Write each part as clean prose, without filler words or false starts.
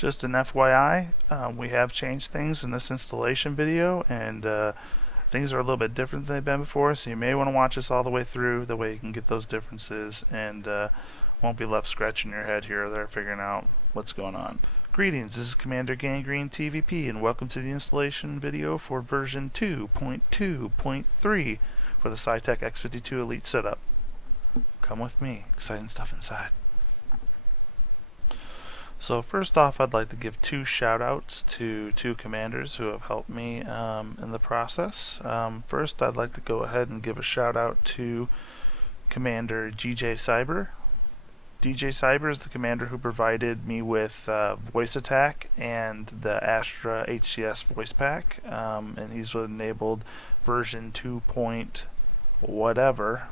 Just an FYI, we have changed things in this installation video, and things are a little bit different than they've been before, so you may want to watch this all the way through, the way you can get those differences, and won't be left scratching your head here or there figuring out what's going on. Greetings, this is Commander Gangrene TVP, and welcome to the installation video for version 2.2.3 for the Saitek X52 Elite setup. Come with me, exciting stuff inside. So first off, I'd like to give two shout outs to two commanders who have helped me in the process. First, I'd like to go ahead and give a shout out to Commander DJ Cyber. DJ Cyber is the commander who provided me with Voice Attack and the Astra HCS voice pack, and he's enabled version 2. Whatever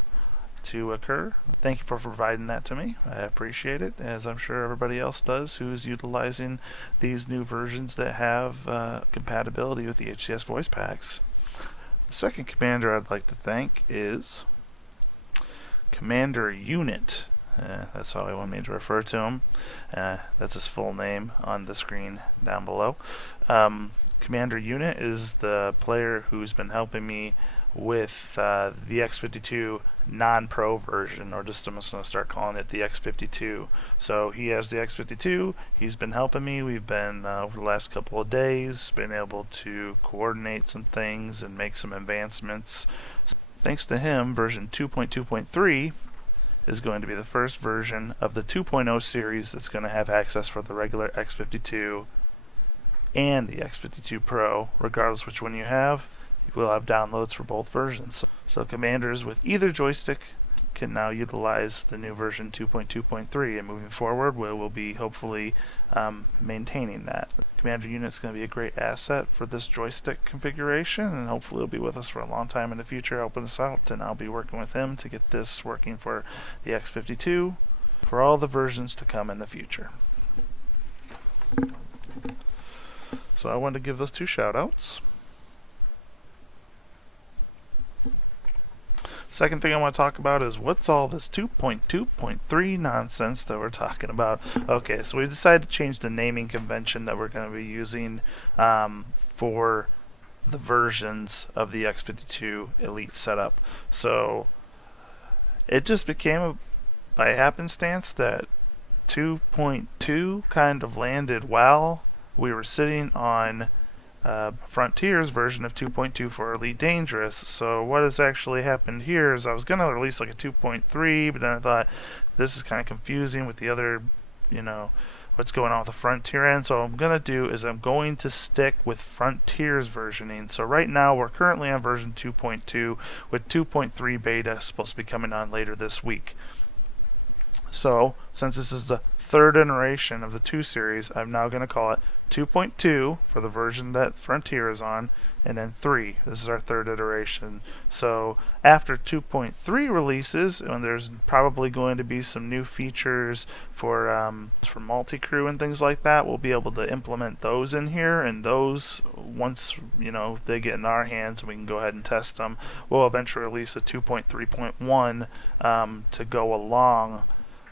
to occur. Thank you for providing that to me. I appreciate it, as I'm sure everybody else does who's utilizing these new versions that have compatibility with the HCS voice packs. The second commander I'd like to thank is Commander Unit. That's how I want me to refer to him. That's his full name on the screen down below. Commander Unit is the player who's been helping me with the X52 non-pro version, or just I'm just going to start calling it the X52. So he has the X52, he's been helping me. We've been, over the last couple of days, been able to coordinate some things and make some advancements. Thanks to him, version 2.2.3 is going to be the first version of the 2.0 series that's going to have access for the regular X52 and the X52 Pro, regardless which one you have. You will have downloads for both versions. So commanders with either joystick can now utilize the new version 2.2.3, and moving forward we will be hopefully maintaining that. Commander Unit is going to be a great asset for this joystick configuration, and hopefully he'll be with us for a long time in the future helping us out, and I'll be working with him to get this working for the X52 for all the versions to come in the future. So I wanted to give those two shout outs. Second thing I want to talk about is what's all this 2.2.3 nonsense that we're talking about. Okay, so we decided to change the naming convention that we're going to be using for the versions of the X52 Elite setup. So it just became by happenstance that 2.2 kind of landed while we were sitting on Frontier's version of 2.2 for Elite Dangerous. So what has actually happened here is I was going to release like a 2.3, but then I thought this is kind of confusing with the other, what's going on with the Frontier end. So what I'm going to do is I'm going to stick with Frontier's versioning. So right now we're currently on version 2.2 with 2.3 beta supposed to be coming on later this week. So since this is the third iteration of the 2 series, I'm now going to call it 2.2 for the version that Frontier is on, and then 3. This is our third iteration. So after 2.3 releases, when there's probably going to be some new features for multi-crew and things like that, we'll be able to implement those in here, and those, once they get in our hands and we can go ahead and test them, we'll eventually release a 2.3.1 to go along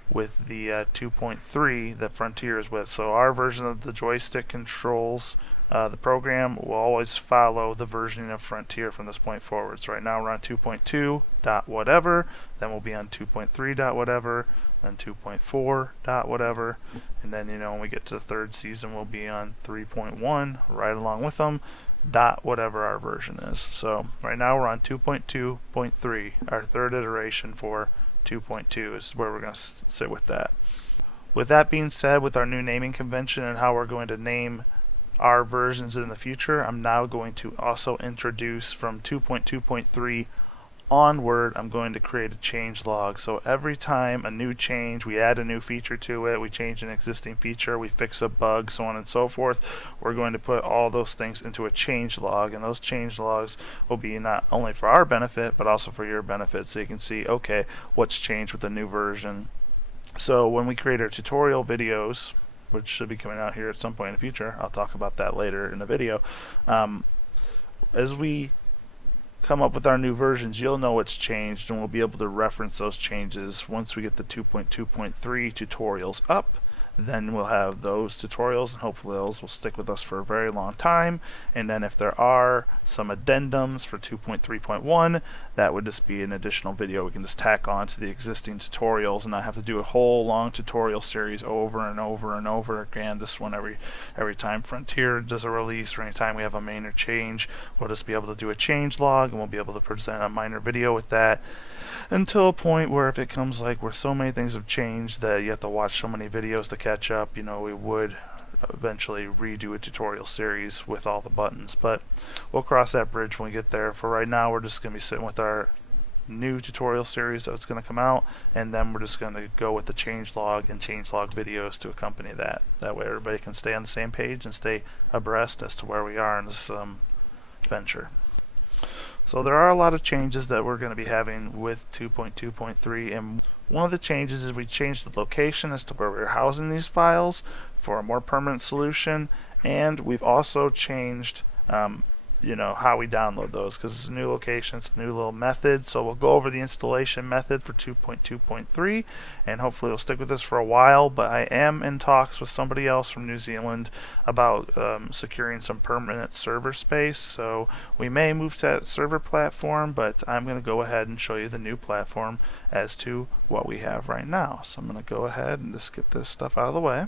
with the 2.3 that Frontier is with. So our version of the joystick controls the program will always follow the versioning of Frontier from this point forward. So right now we're on 2.2 dot whatever, then we'll be on 2.3 dot whatever, then 2.4 dot whatever, and then when we get to the third season we'll be on 3.1 right along with them, dot whatever our version is. So right now we're on 2.2.3, our third iteration for 2.2 is where we're going to sit with that. With that being said, with our new naming convention and how we're going to name our versions in the future, I'm now going to also introduce from 2.2.3 onward, I'm going to create a change log. So every time a new change, we add a new feature to it, we change an existing feature, we fix a bug, so on and so forth, we're going to put all those things into a change log, and those change logs will be not only for our benefit but also for your benefit, so you can see, okay, what's changed with the new version. So when we create our tutorial videos, which should be coming out here at some point in the future, I'll talk about that later in the video, as we come up with our new versions, you'll know what's changed, and we'll be able to reference those changes once we get the 2.2.3 tutorials up. then we'll have those tutorials, and hopefully those will stick with us for a very long time. And then if there are some addendums for 2.3.1, that would just be an additional video we can just tack on to the existing tutorials and not have to do a whole long tutorial series over and over and over again. This one every time Frontier does a release or anytime we have a minor change, we'll just be able to do a change log, and we'll be able to present a minor video with that until a point where if it comes like where so many things have changed that you have to watch so many videos to catch up, we would eventually redo a tutorial series with all the buttons. But we'll cross that bridge when we get there. For right now, we're just going to be sitting with our new tutorial series that's going to come out, and then we're just going to go with the changelog and changelog videos to accompany that. That way everybody can stay on the same page and stay abreast as to where we are in this venture. So there are a lot of changes that we're going to be having with 2.2.3, and one of the changes is we changed the location as to where we're housing these files for a more permanent solution, and we've also changed how we download those, because it's a new location, it's a new little method. So we'll go over the installation method for 2.2.3, and hopefully it'll stick with us for a while. But I am in talks with somebody else from New Zealand about securing some permanent server space, so we may move to that server platform, but I'm going to go ahead and show you the new platform as to what we have right now. So I'm going to go ahead and just get this stuff out of the way.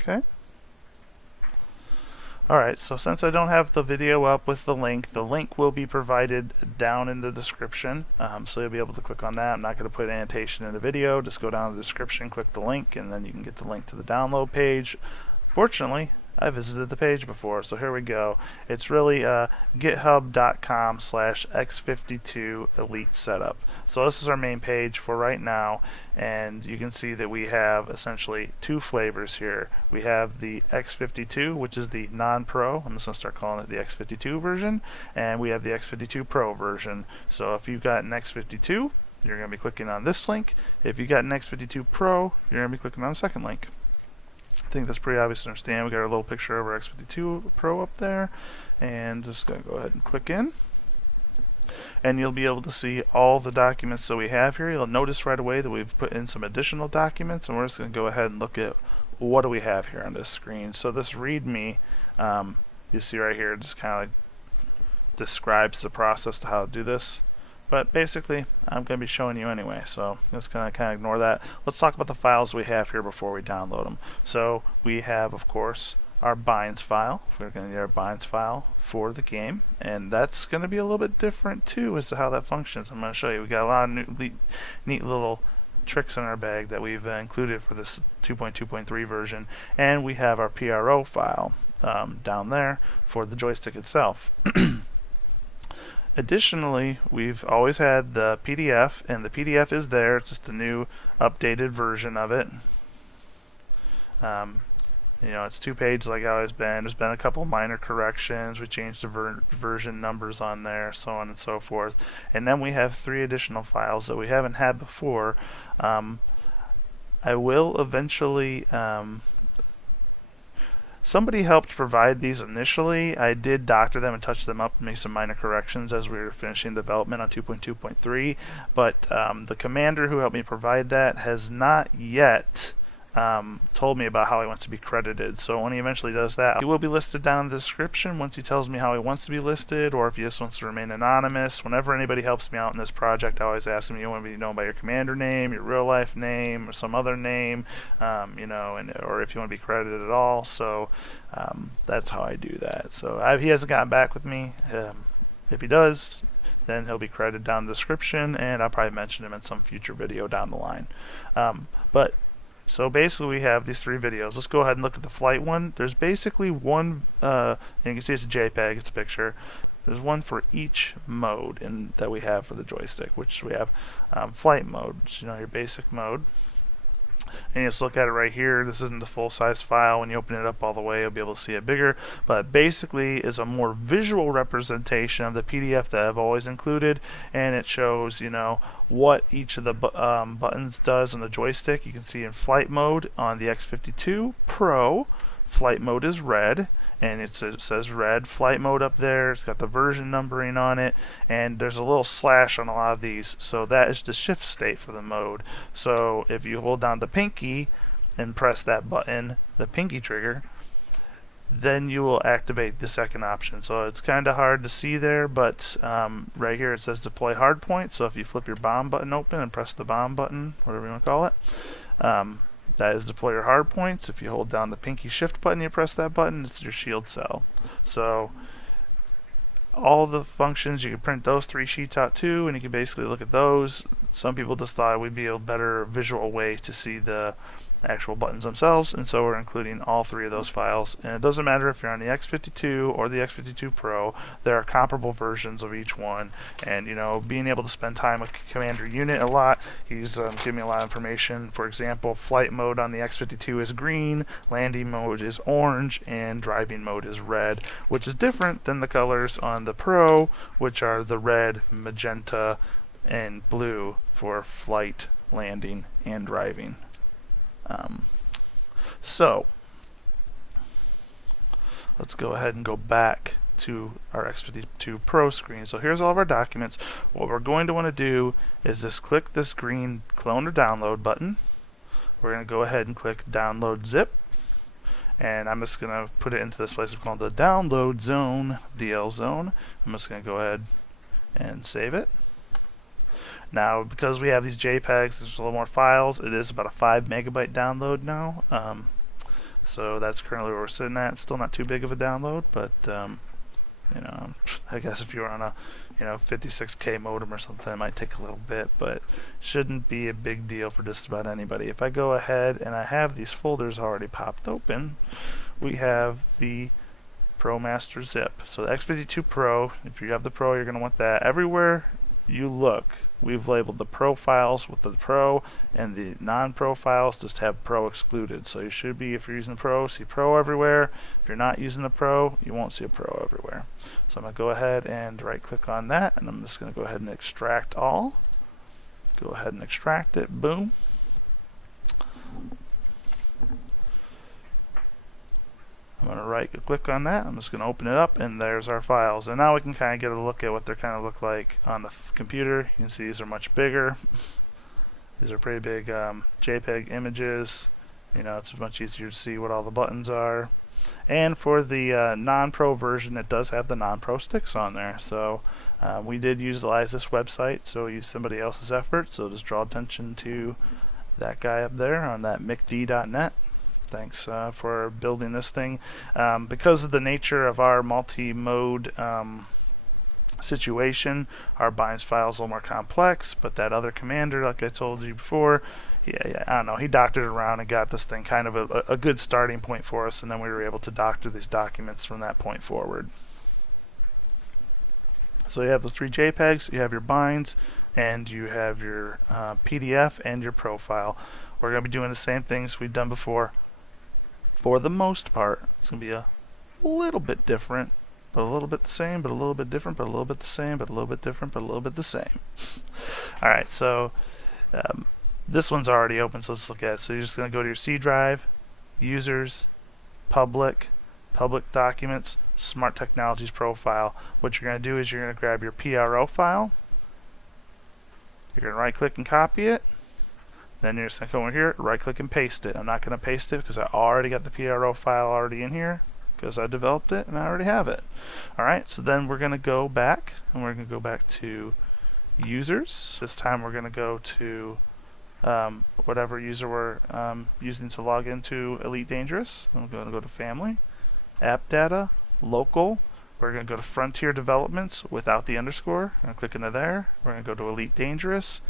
Okay. Alright, so since I don't have the video up with the link will be provided down in the description, so you'll be able to click on that. I'm not going to put an annotation in the video, just go down to the description, click the link, and then you can get the link to the download page. Fortunately, I visited the page before, so here we go. It's really github.com/X52 Elite Setup. So this is our main page for right now, and you can see that we have essentially two flavors here. We have the X52, which is the non-Pro. I'm just going to start calling it the X52 version, and we have the X52 Pro version. So if you've got an X52, you're going to be clicking on this link. If you got an X52 Pro, you're going to be clicking on the second link. I think that's pretty obvious to understand. We got our little picture of our X52 Pro up there, and just going to go ahead and click in, and you'll be able to see all the documents that we have here. You'll notice right away that we've put in some additional documents, and we're just going to go ahead and look at what do we have here on this screen. So this README, you see right here, just kind of like describes the process to how to do this. But basically, I'm going to be showing you anyway, so I'm just going to kind of ignore that. Let's talk about the files we have here before we download them. So we have, of course, our binds file. We're going to need our binds file for the game, and that's going to be a little bit different too as to how that functions. I'm going to show you. We got a lot of neat little tricks in our bag that we've included for this 2.2.3 version, and we have our PRO file down there for the joystick itself. Additionally, we've always had the PDF, and the PDF is there. It's just a new updated version of it. It's 2 pages like it's always been. There's been a couple minor corrections. We changed the version numbers on there, so on and so forth. And then we have 3 additional files that we haven't had before. I will eventually... Somebody helped provide these initially. I did doctor them and touch them up and make some minor corrections as we were finishing development on 2.2.3, but the commander who helped me provide that has not yet told me about how he wants to be credited. So when he eventually does that, he will be listed down in the description once he tells me how he wants to be listed, or if he just wants to remain anonymous. Whenever anybody helps me out in this project, I always ask them, you want to be known by your commander name, your real life name, or some other name, or if you want to be credited at all. So that's how I do that. So he hasn't gotten back with me. If he does, then he'll be credited down in the description, and I'll probably mention him in some future video down the line. So basically we have these 3 videos. Let's go ahead and look at the flight one. There's basically one, you can see it's a JPEG, it's a picture. There's one for each mode that we have for the joystick, which we have flight mode, which, your basic mode. And you just look at it right here. This isn't the full-size file. When you open it up all the way, you'll be able to see it bigger. But basically is a more visual representation of the PDF that I've always included, and it shows, what each of the buttons does on the joystick. You can see in flight mode on the X52 Pro flight mode is red, and it says red flight mode up there. It's got the version numbering on it, and there's a little slash on a lot of these, so that is the shift state for the mode. So if you hold down the pinky and press that button, the pinky trigger, then you will activate the second option. So it's kind of hard to see there, but right here it says deploy hardpoint. So if you flip your bomb button open and press the bomb button, whatever you want to call it, that is deploy your hardpoints. If you hold down the pinky shift button, you press that button, it's your shield cell. So all the functions, you can print those 3 sheets out too, and you can basically look at those. Some people just thought it would be a better visual way to see the actual buttons themselves, and so we're including all 3 of those files. And it doesn't matter if you're on the X52 or the X52 Pro, there are comparable versions of each one. And you know, being able to spend time with Commander Unit a lot, he's giving me a lot of information. For example, flight mode on the X52 is green, landing mode is orange, and driving mode is red, which is different than the colors on the Pro, which are the red, magenta, and blue for flight, landing, and driving. So let's go ahead and go back to our X52 Pro screen. So here's all of our documents. What we're going to want to do is just click this green clone or download button. We're going to go ahead and click download zip, and I'm just going to put it into this place called the download zone, DL zone. I'm just going to go ahead and save it. Now, because we have these JPEGs, there's a little more files. It is about a 5 megabyte download now. So that's currently where we're sitting at. It's still not too big of a download, but you know, I guess if you're on a 56K modem or something, it might take a little bit, but shouldn't be a big deal for just about anybody. If I go ahead and I have these folders already popped open, we have the ProMaster zip. So the X52 Pro, if you have the Pro, you're going to want that. Everywhere you look, we've labeled the Pro files with the Pro, and the non-Pro files just have Pro excluded. So you should be, if you're using the Pro, see Pro everywhere. If you're not using the Pro, you won't see a Pro everywhere. So I'm going to go ahead and right-click on that, and I'm just going to go ahead and extract all. Go ahead and extract it. Boom. I'm going to right-click on that. I'm just going to open it up, and there's our files. And now we can kind of get a look at what they kind of look like on the computer. You can see these are much bigger. These are pretty big JPEG images. You know, it's much easier to see what all the buttons are. And for the non-Pro version, it does have the non-Pro sticks on there. So we did utilize this website, so use somebody else's effort. So just draw attention to that guy up there on that micd.net. Thanks for building this thing. Because of the nature of our multi-mode situation, our binds file is a little more complex, but that other commander, like I told you before, yeah, I don't know, he doctored around and got this thing kind of a good starting point for us, and then we were able to doctor these documents from that point forward. So you have the 3 JPEGs, you have your binds, and you have your PDF and your profile. We're going to be doing the same things we've done before. For the most part, it's going to be a little bit different, but a little bit the same, but a little bit different, but a little bit the same, but a little bit different, but a little bit the same. Alright, so this one's already open, so let's look at it. So you're just going to go to your C drive, Users, Public Documents, Smart Technologies Profile. What you're going to do is you're going to grab your PRO file, you're going to right-click and copy it. Then you're just going to come over here, right-click and paste it. I'm not going to paste it because I already got the PRO file already in here because I developed it and I already have it. Alright, so then we're going to go back, and we're going to go back to Users. This time we're going to go to whatever user we're using to log into Elite Dangerous. I'm going to go to Family, App Data, Local. We're going to go to Frontier Developments without the underscore. I'm going to click into there. We're going to go to Elite Dangerous,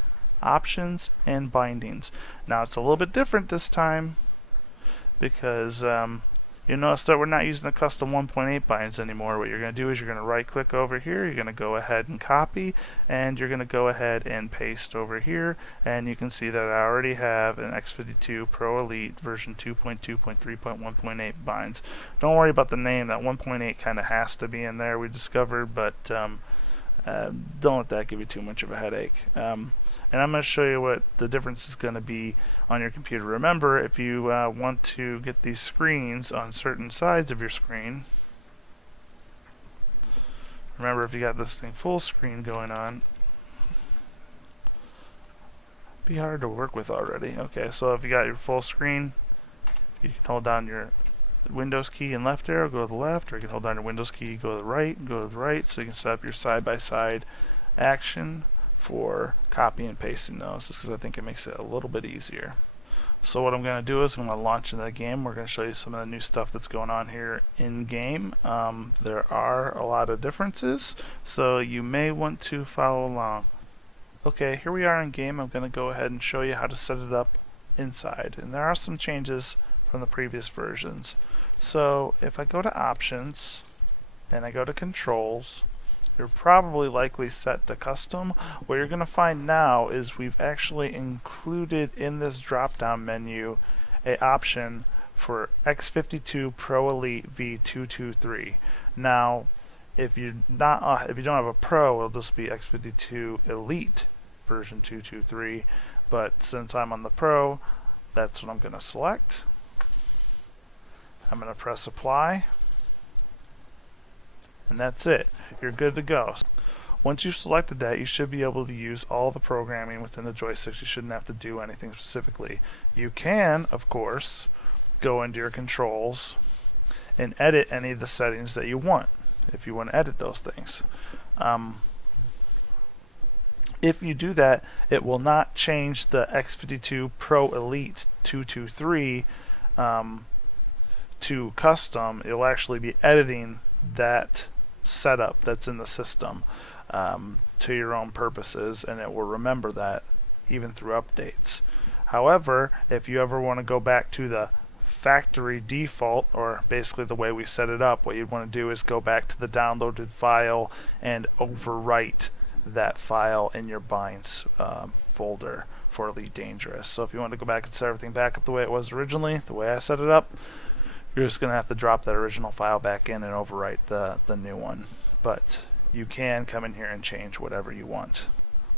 Options, and Bindings. Now it's a little bit different this time because you notice that we're not using the custom 1.8 binds anymore. What you're going to do is you're going to right click over here, you're going to go ahead and copy, and you're going to go ahead and paste over here, and you can see that I already have an X52 Pro Elite version 2.2.3.1.8 binds. Don't worry about the name, that 1.8 kind of has to be in there, we discovered, but Don't let that give you too much of a headache. And I'm going to show you what the difference is going to be on your computer. Remember, if you want to get these screens on certain sides of your screen, remember if you got this thing full screen going on, be hard to work with already. Okay, so if you got your full screen, you can hold down your Windows key and left arrow, go to the left, or you can hold down your Windows key, go to the right, and go to the right, so you can set up your side-by-side action for copy and pasting those, just because I think it makes it a little bit easier. So what I'm going to do is I'm going to launch into the game. We're going to show you some of the new stuff that's going on here in game. There are a lot of differences, so you may want to follow along. Okay, here we are in game. I'm going to go ahead and show you how to set it up inside, and there are some changes from the previous versions. So if I go to options and I go to controls, you're probably likely set to custom. What you're going to find now is we've actually included in this drop down menu a option for X52 Pro Elite V223. Now if you don't have a Pro, it'll just be X52 Elite version 223, but since I'm on the Pro, that's what I'm going to select. I'm going to press apply, and that's it. You're good to go. Once you've selected that, you should be able to use all the programming within the joysticks. You shouldn't have to do anything specifically. You can, of course, go into your controls and edit any of the settings that you want, if you want to edit those things. If you do that, it will not change the X52 Pro Elite 223 to custom. It'll actually be editing that setup that's in the system to your own purposes, and it will remember that even through updates. However, if you ever want to go back to the factory default, or basically the way we set it up, what you'd want to do is go back to the downloaded file and overwrite that file in your binds folder for Elite Dangerous. So if you want to go back and set everything back up the way it was originally, the way I set it up, you're just going to have to drop that original file back in and overwrite the new one. But you can come in here and change whatever you want.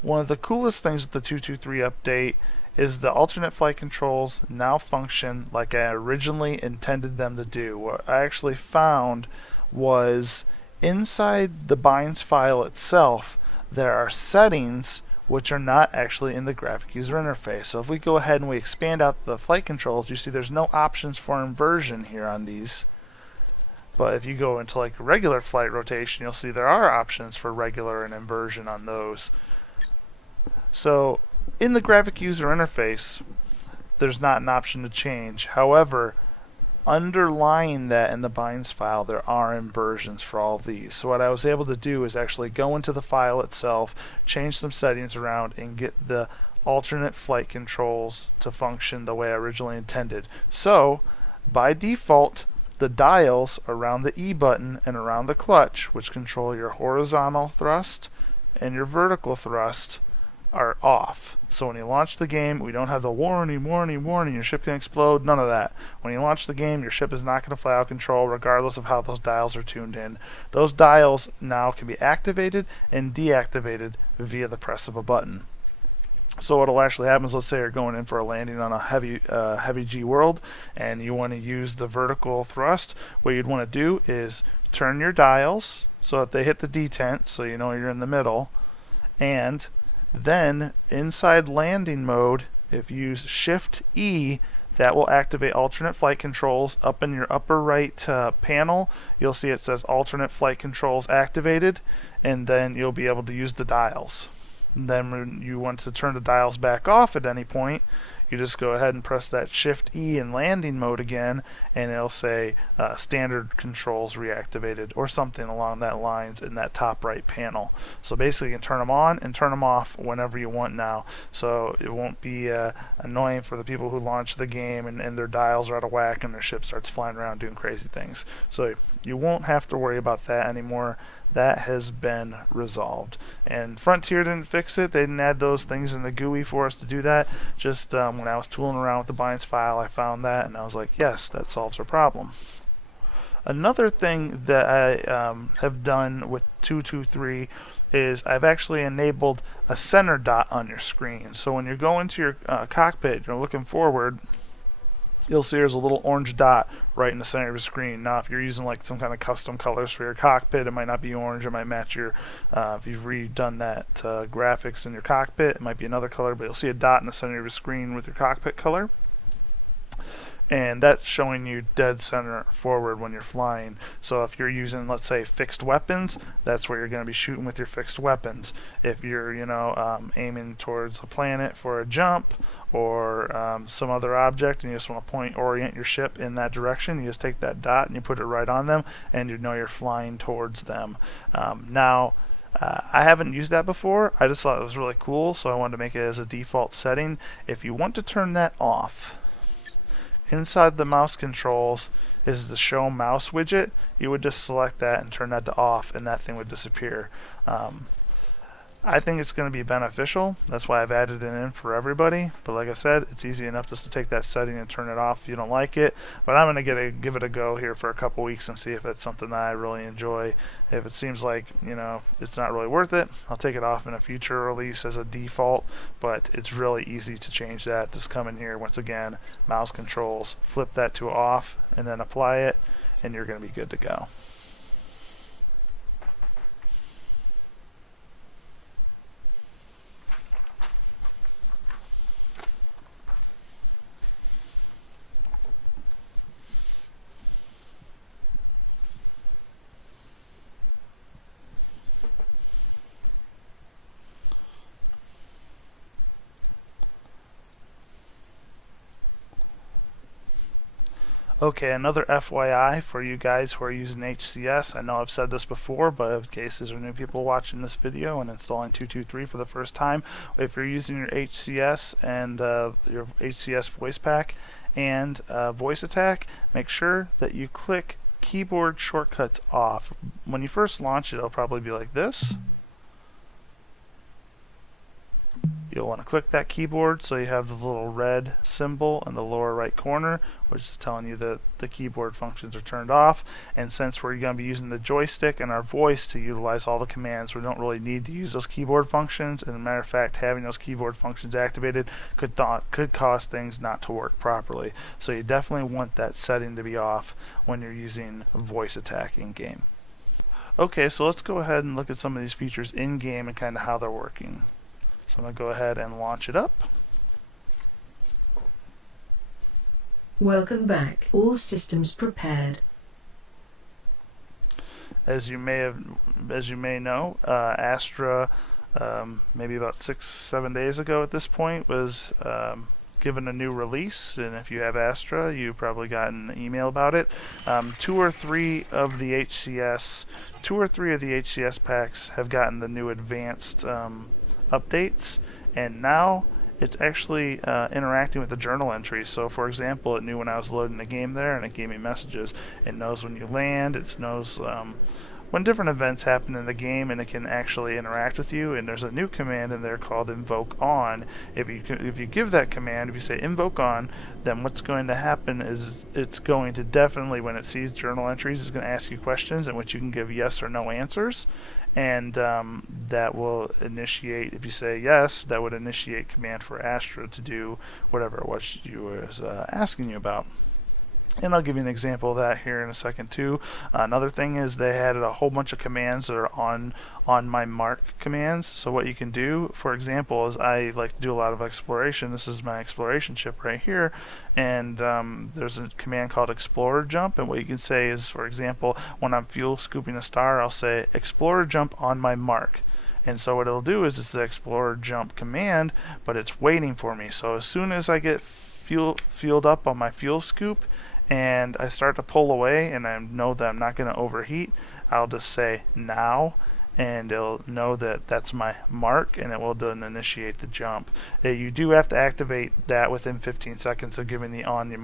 One of the coolest things with the 223 update is the alternate flight controls now function like I originally intended them to do. What I actually found was inside the binds file itself, there are settings which are not actually in the graphic user interface. So if we go ahead and we expand out the flight controls, you see there's no options for inversion here on these. But if you go into like regular flight rotation, you'll see there are options for regular and inversion on those. So in the graphic user interface, there's not an option to change. However, underlying that in the binds file, there are inversions for all of these. So what I was able to do is actually go into the file itself, change some settings around, and get the alternate flight controls to function the way I originally intended. So by default, the dials around the E button and around the clutch, which control your horizontal thrust and your vertical thrust, are off. So when you launch the game, we don't have the warning, your ship can explode, none of that. When you launch the game, your ship is not going to fly out of control regardless of how those dials are tuned in. Those dials now can be activated and deactivated via the press of a button. So what will actually happen is, let's say you're going in for a landing on a heavy G world and you want to use the vertical thrust. What you'd want to do is turn your dials so that they hit the detent, so you know you're in the middle, and then inside landing mode, if you use Shift E, that will activate alternate flight controls. Up in your upper right panel, you'll see it says alternate flight controls activated, and then you'll be able to use the dials. And then when you want to turn the dials back off at any point, you just go ahead and press that Shift E in landing mode again, and it'll say standard controls reactivated or something along that lines in that top right panel. So basically you can turn them on and turn them off whenever you want now. So it won't be annoying for the people who launch the game and their dials are out of whack and their ship starts flying around doing crazy things. So you won't have to worry about that anymore. That has been resolved. And Frontier didn't fix it. They didn't add those things in the GUI for us to do that. Just when I was tooling around with the binds file, I found that and I was like, yes, that solves our problem. Another thing that I have done with 223 is I've actually enabled a center dot on your screen. So when you go into your cockpit, you're looking forward, you'll see there's a little orange dot right in the center of your screen. Now, if you're using like some kind of custom colors for your cockpit, it might not be orange. It might match your, if you've redone that graphics in your cockpit, it might be another color, but you'll see a dot in the center of your screen with your cockpit color. And that's showing you dead center forward when you're flying. So if you're using, let's say, fixed weapons, that's where you're going to be shooting with your fixed weapons. If you're, aiming towards a planet for a jump or some other object, and you just want to orient your ship in that direction, you just take that dot and you put it right on them, and you know you're flying towards them. I haven't used that before. I just thought it was really cool, so I wanted to make it as a default setting. If you want to turn that off, inside the mouse controls is the show mouse widget. You would just select that and turn that to off, and that thing would disappear. I think it's going to be beneficial. That's why I've added it in for everybody. But like I said, it's easy enough just to take that setting and turn it off if you don't like it. But I'm going to give it a go here for a couple weeks and see if it's something that I really enjoy. If it seems like, it's not really worth it, I'll take it off in a future release as a default. But it's really easy to change that. Just come in here, once again, mouse controls, flip that to off, and then apply it, and you're going to be good to go. Okay, another FYI for you guys who are using HCS. I know I've said this before, but in case there's new people watching this video and installing 223 for the first time, if you're using your HCS and your HCS voice pack and voice attack, make sure that you click keyboard shortcuts off. When you first launch it, it'll probably be like this. You'll want to click that keyboard so you have the little red symbol in the lower right corner, which is telling you that the keyboard functions are turned off. And since we're going to be using the joystick and our voice to utilize all the commands, we don't really need to use those keyboard functions. And as a matter of fact, having those keyboard functions activated could cause things not to work properly. So you definitely want that setting to be off when you're using voice attack in game. Okay, so let's go ahead and look at some of these features in game and kind of how they're working. So I'm going to go ahead and launch it up. Welcome back. All systems prepared. As you may know, Astra, maybe about 6-7 days ago at this point, was given a new release, and if you have Astra, you've probably gotten an email about it. Two or three of the HCS packs have gotten the new advanced updates, and now it's actually interacting with the journal entries. So for example, it knew when I was loading the game there, and it gave me messages. It knows when you land, it knows when different events happen in the game, and it can actually interact with you. And there's a new command in there called invoke on. If you give that command, if you say invoke on, then what's going to happen is it's going to definitely, when it sees journal entries, it's going to ask you questions in which you can give yes or no answers. And that will initiate, if you say yes, that would initiate command for Astra to do whatever it was you was asking you about. And I'll give you an example of that here in a second too. Another thing is they added a whole bunch of commands that are on my mark commands. So what you can do, for example, is I like to do a lot of exploration. This is my exploration ship right here, and there's a command called Explorer Jump. And what you can say is, for example, when I'm fuel scooping a star, I'll say Explorer Jump on my mark. And so what it'll do is it's the Explorer Jump command, but it's waiting for me. So as soon as I get fueled up on my fuel scoop, and I start to pull away and I know that I'm not going to overheat, I'll just say now, and it'll know that that's my mark, and it will then initiate the jump. You do have to activate that within 15 seconds of giving the on the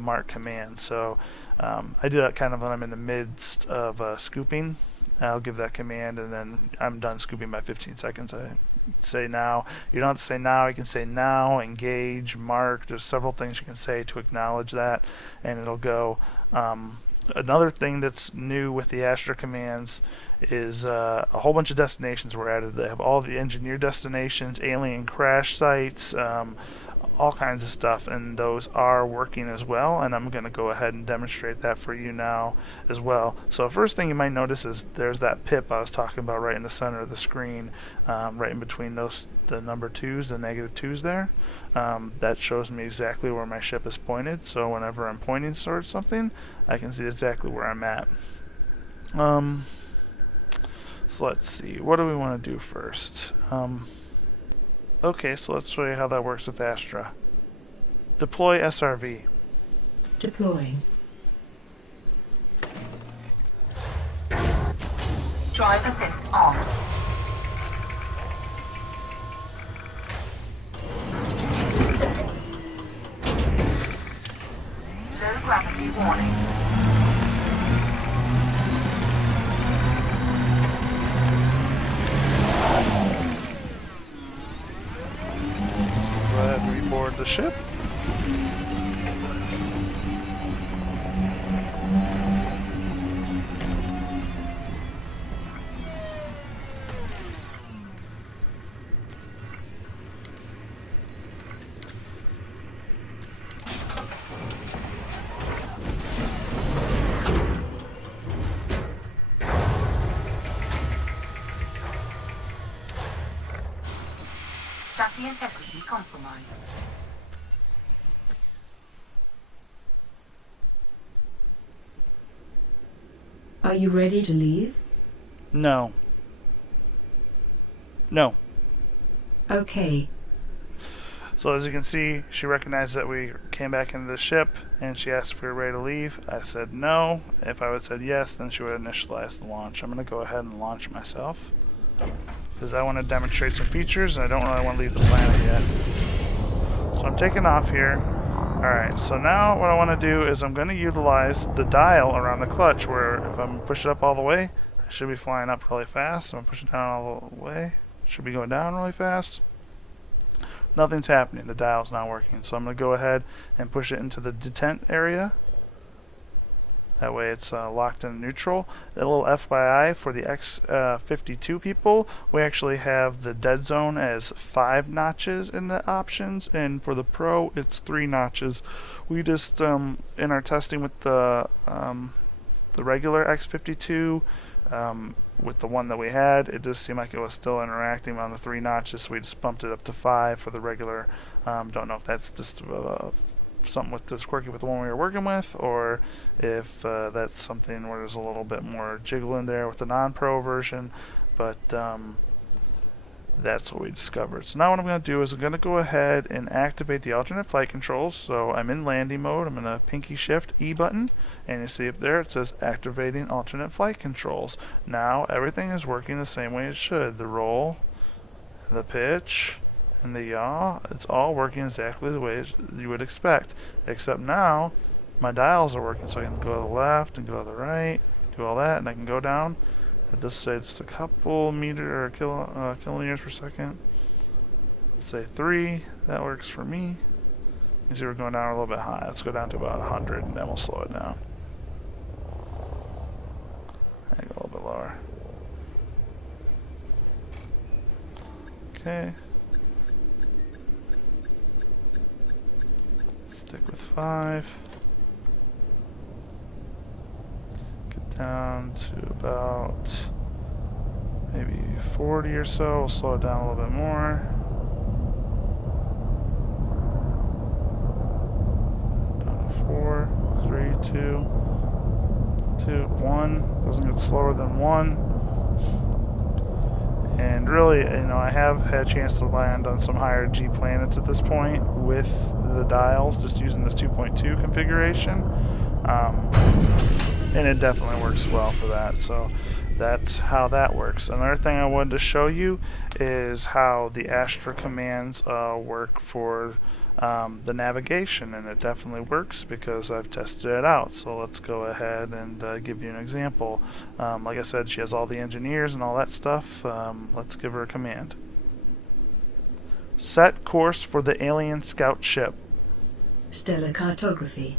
mark command. So I do that kind of when I'm in the midst of scooping. I'll give that command, and then I'm done scooping by 15 seconds. I say now. You don't have to say now. You can say now, engage, mark. There's several things you can say to acknowledge that, and it'll go Another thing that's new with the Astra Commands is a whole bunch of destinations were added. They have all the engineer destinations, alien crash sites, all kinds of stuff, and those are working as well, and I'm going to go ahead and demonstrate that for you now as well. So first thing you might notice is there's that pip I was talking about right in the center of the screen, right in between those the number 2s, the -2s there. That shows me exactly where my ship is pointed, so whenever I'm pointing towards something, I can see exactly where I'm at. So let's see, what do we want to do first? Okay, so let's show you how that works with Astra. Deploy SRV. Deploying. Drive assist on. Low gravity warning. Go ahead and reboard the ship. Chassis integrity compromised. Are you ready to leave? No. No. Okay. So as you can see, she recognized that we came back into the ship, and she asked if we were ready to leave. I said no. If I would have said yes, then she would have initialized the launch. I'm going to go ahead and launch myself, because I want to demonstrate some features, and I don't really want to leave the planet yet. So I'm taking off here. Alright, so now what I want to do is I'm going to utilize the dial around the clutch, where if I'm pushing up all the way, I should be flying up really fast. If I'm pushing down all the way, it should be going down really fast. Nothing's happening. The dial's not working. So I'm going to go ahead and push it into the detent area. That way it's locked in neutral. A little FYI for the X52 people, we actually have the dead zone as 5 notches in the options, and for the Pro it's 3 notches. We just, in our testing with the regular X52, with the one that we had, it just seemed like it was still interacting on the 3 notches, so we just bumped it up to 5 for the regular. Don't know if that's just something with this quirky with the one we were working with, or if that's something where there's a little bit more jiggle in there with the non-pro version, but that's what we discovered. So now what I'm going to do is I'm going to go ahead and activate the alternate flight controls. So I'm in landing mode. I'm going to pinky shift E button, and you see up there it says activating alternate flight controls. Now everything is working the same way it should. The roll, the pitch, and the yaw, it's all working exactly the way you would expect, except now my dials are working, so I can go to the left and go to the right, do all that, and I can go down at this say just a couple kilometers per second. Let's say 3, that works for me. You see we're going down a little bit high. Let's go down to about 100, and then we'll slow it down. And go a little bit lower. Okay. Stick with 5. Get down to about maybe 40 or so. We'll slow it down a little bit more. Down to 4, 3, 2, 1. Doesn't get slower than 1. And really, I have had a chance to land on some higher G planets at this point with the dials, just using this 2.2 configuration. And it definitely works well for that. So that's how that works. Another thing I wanted to show you is how the Astra Commands work for the navigation, and it definitely works because I've tested it out. So let's go ahead and give you an example. Like I said, she has all the engineers and all that stuff. Let's give her a command. Set course for the alien scout ship. Stellar cartography.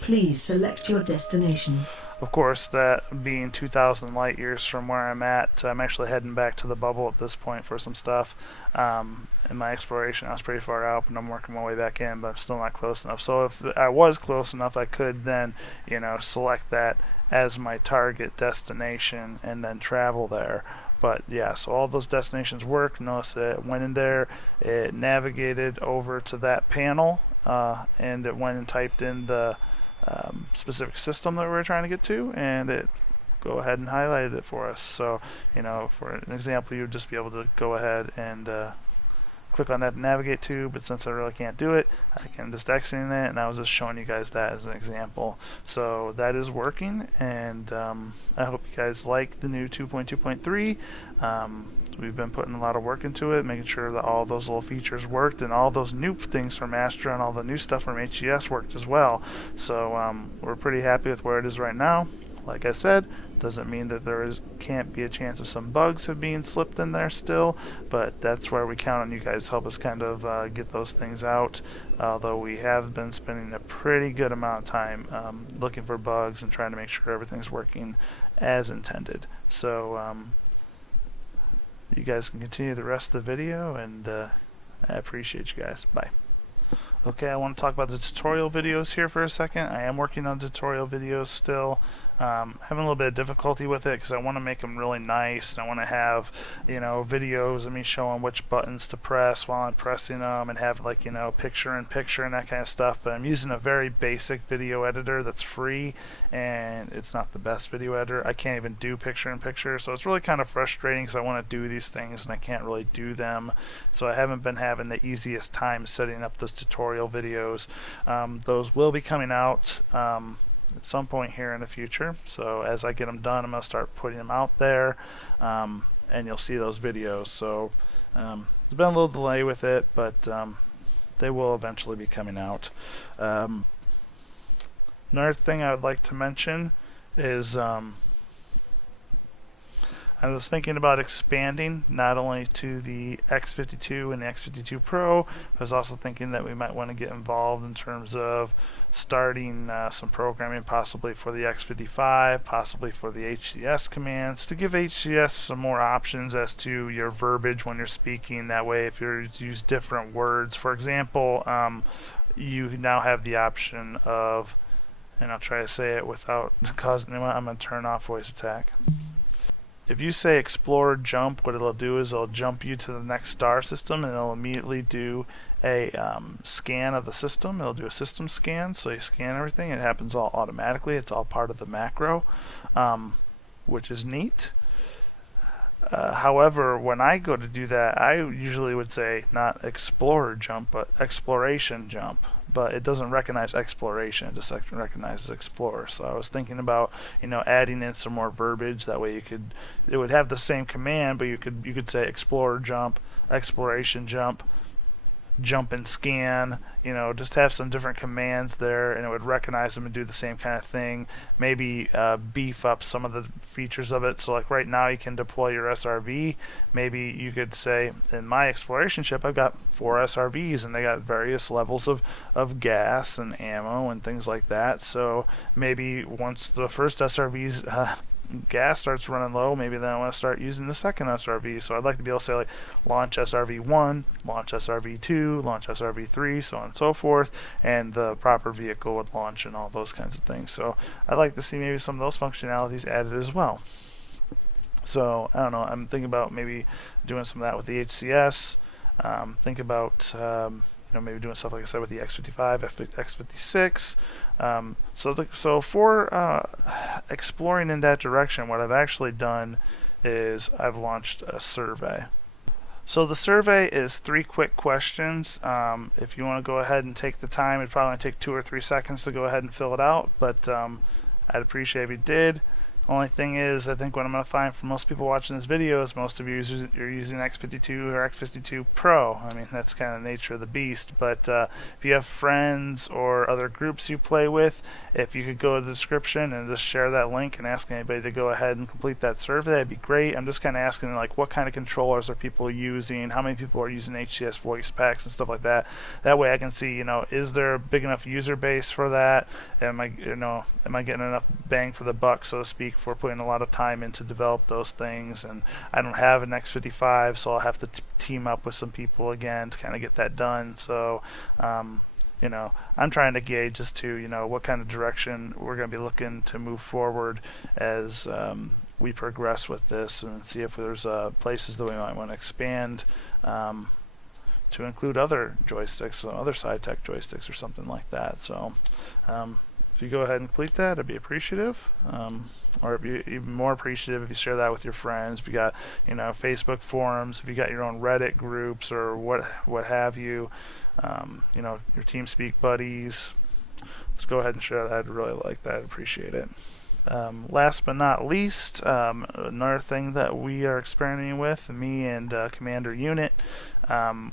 Please select your destination. Of course, that being 2,000 light years from where I'm at, I'm actually heading back to the bubble at this point for some stuff. In my exploration, I was pretty far out, but I'm working my way back in, but I'm still not close enough. So if I was close enough, I could then, select that as my target destination and then travel there. But yeah, so all those destinations work. Notice that it went in there, it navigated over to that panel, and it went and typed in the specific system that we were trying to get to, and it go ahead and highlighted it for us. So, for an example, you would just be able to go ahead and click on that navigate to, but since I really can't do it, I can just exit it, and I was just showing you guys that as an example. So that is working, and I hope you guys like the new 2.2.3. We've been putting a lot of work into it, making sure that all those little features worked, and all those new things from Astra and all the new stuff from HGS worked as well. So we're pretty happy with where it is right now. Like I said, doesn't mean that can't be a chance of some bugs have being slipped in there still, but that's where we count on you guys to help us kind of get those things out, although we have been spending a pretty good amount of time looking for bugs and trying to make sure everything's working as intended. So you guys can continue the rest of the video, and I appreciate you guys. Bye. Okay, I want to talk about the tutorial videos here for a second. I am working on tutorial videos still. Having a little bit of difficulty with it because I want to make them really nice, and I want to have, videos of me showing which buttons to press while I'm pressing them, and have picture in picture and that kind of stuff. But I'm using a very basic video editor that's free, and it's not the best video editor. I can't even do picture in picture, so it's really kind of frustrating because I want to do these things and I can't really do them. So I haven't been having the easiest time setting up those tutorial videos. Those will be coming out at some point here in the future. So as I get them done, I'm going to start putting them out there, and you'll see those videos. So there's been a little delay with it, but they will eventually be coming out. Another thing I would like to mention is I was thinking about expanding not only to the X52 and the X52 Pro, I was also thinking that we might want to get involved in terms of starting some programming possibly for the X55, possibly for the HCS commands, to give HCS some more options as to your verbiage when you're speaking. That way, if you use different words, for example, you now have the option of, and I'll try to say it without causing anyone, I'm going to turn off voice attack. If you say explore jump, what it'll do is it'll jump you to the next star system, and it'll immediately do a scan of the system. It'll do a system scan, so you scan everything. It happens all automatically. It's all part of the macro, which is neat. However, when I go to do that, I usually would say not explorer jump, but exploration jump. But it doesn't recognize exploration; it just recognizes explorer. So I was thinking about, adding in some more verbiage. That way, it would have the same command, but you could say explorer jump, exploration jump, jump and scan, just have some different commands there, and it would recognize them and do the same kind of thing. Maybe beef up some of the features of it. So like right now you can deploy your SRV. Maybe you could say, in my exploration ship I've got 4 SRVs, and they got various levels of gas and ammo and things like that. So maybe once the first SRV's gas starts running low, maybe then I want to start using the second SRV. So I'd like to be able to say, like, launch SRV1, launch SRV2, launch SRV3, so on and so forth, and the proper vehicle would launch and all those kinds of things. So I'd like to see maybe some of those functionalities added as well. So I don't know, I'm thinking about maybe doing some of that with the HCS. Think about maybe doing stuff like I said with the X55, X56. So for exploring in that direction, what I've actually done is I've launched a survey. So the survey is 3 quick questions. If you want to go ahead and take the time, it'd probably take 2 or 3 seconds to go ahead and fill it out, but I'd appreciate if you did. Only thing is, I think what I'm going to find for most people watching this video is most of you are using X52 or X52 Pro. I mean, that's kind of the nature of the beast. But if you have friends or other groups you play with, if you could go to the description and just share that link and ask anybody to go ahead and complete that survey, that'd be great. I'm just kind of asking, like, what kind of controllers are people using? How many people are using HCS voice packs and stuff like that? That way I can see, is there a big enough user base for that? Am I getting enough bang for the buck, so to speak, for putting a lot of time in to develop those things? And I don't have an X55, so I'll have to team up with some people again to kind of get that done. So I'm trying to gauge as to what kind of direction we're going to be looking to move forward as we progress with this, and see if there's places that we might want to expand to include other joysticks, so other Saitek joysticks or something like that. So if you go ahead and complete that, I'd be appreciative. Or if you even more appreciative if you share that with your friends. If you got Facebook forums, if you got your own Reddit groups or what have you, your TeamSpeak buddies, let's go ahead and share that. I'd really like that. I'd appreciate it. Last but not least, another thing that we are experimenting with, me and Commander Unit,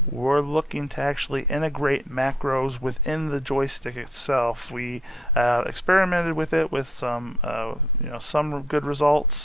we're looking to actually integrate macros within the joystick itself. We experimented with it with some good results.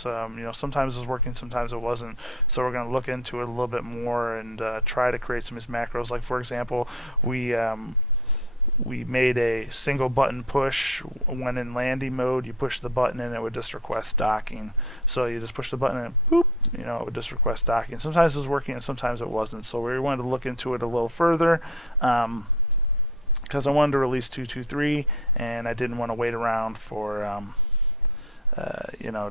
Sometimes it was working, sometimes it wasn't. So we're going to look into it a little bit more and try to create some of these macros. Like, for example, we made a single button push when in landing mode. You push the button and it would just request docking. So you just push the button and boop, it would just request docking. Sometimes it was working and sometimes it wasn't. So we wanted to look into it a little further because I wanted to release 2.2.3 and I didn't want to wait around for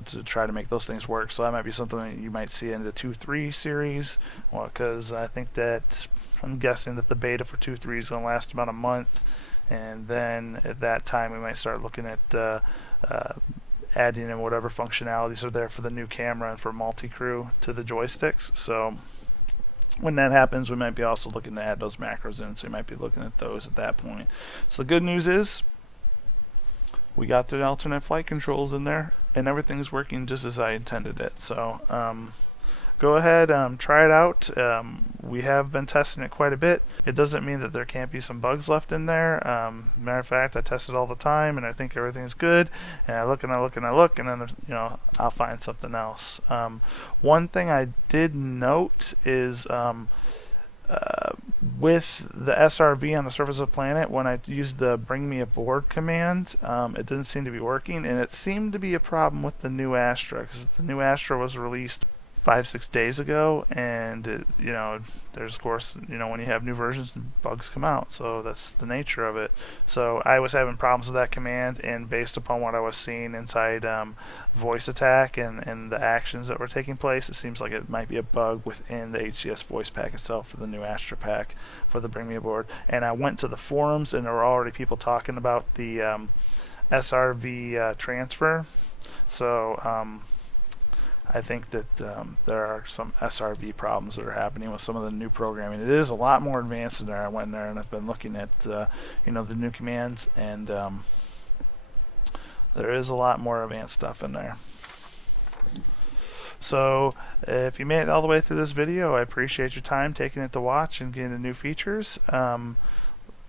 to try to make those things work. So that might be something that you might see in the 2.3 series, because I think that I'm guessing that the beta for 2.3 is going to last about a month, and then at that time we might start looking at adding in whatever functionalities are there for the new camera and for multi-crew to the joysticks. So when that happens, we might be also looking to add those macros in, so you might be looking at those at that point. So the good news is we got the alternate flight controls in there, and everything's working just as I intended it. So go ahead, try it out. We have been testing it quite a bit. It doesn't mean that there can't be some bugs left in there. Matter of fact, I test it all the time, and I think everything's good. And I look and I look and I look, and then I'll find something else. One thing I did note is with the SRV on the surface of the planet, when I used the bring me aboard command, it didn't seem to be working, and it seemed to be a problem with the new Astra, because the new Astra was released 5-6 days ago, and there's of course when you have new versions, bugs come out, so that's the nature of it. So I was having problems with that command, and based upon what I was seeing inside voice attack and the actions that were taking place, it seems like it might be a bug within the HCS voice pack itself for the new Astra pack for the bring me aboard. And I went to the forums, and there were already people talking about the SRV transfer. So I think that there are some SRV problems that are happening with some of the new programming. It is a lot more advanced in there. I went in there and I've been looking at the new commands, and there is a lot more advanced stuff in there. So if you made it all the way through this video, I appreciate your time taking it to watch and getting the new features.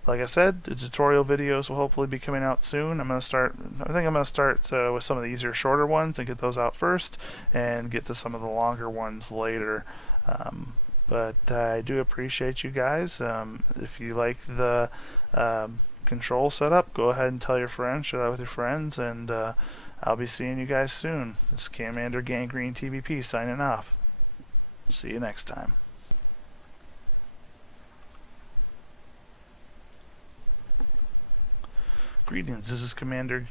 Like I said, the tutorial videos will hopefully be coming out soon. I think I'm going to start with some of the easier, shorter ones and get those out first, and get to some of the longer ones later. But I do appreciate you guys. If you like the control setup, go ahead and tell your friends, share that with your friends, and I'll be seeing you guys soon. This is Commander Gangrene TVP signing off. See you next time. Greetings, this is Commander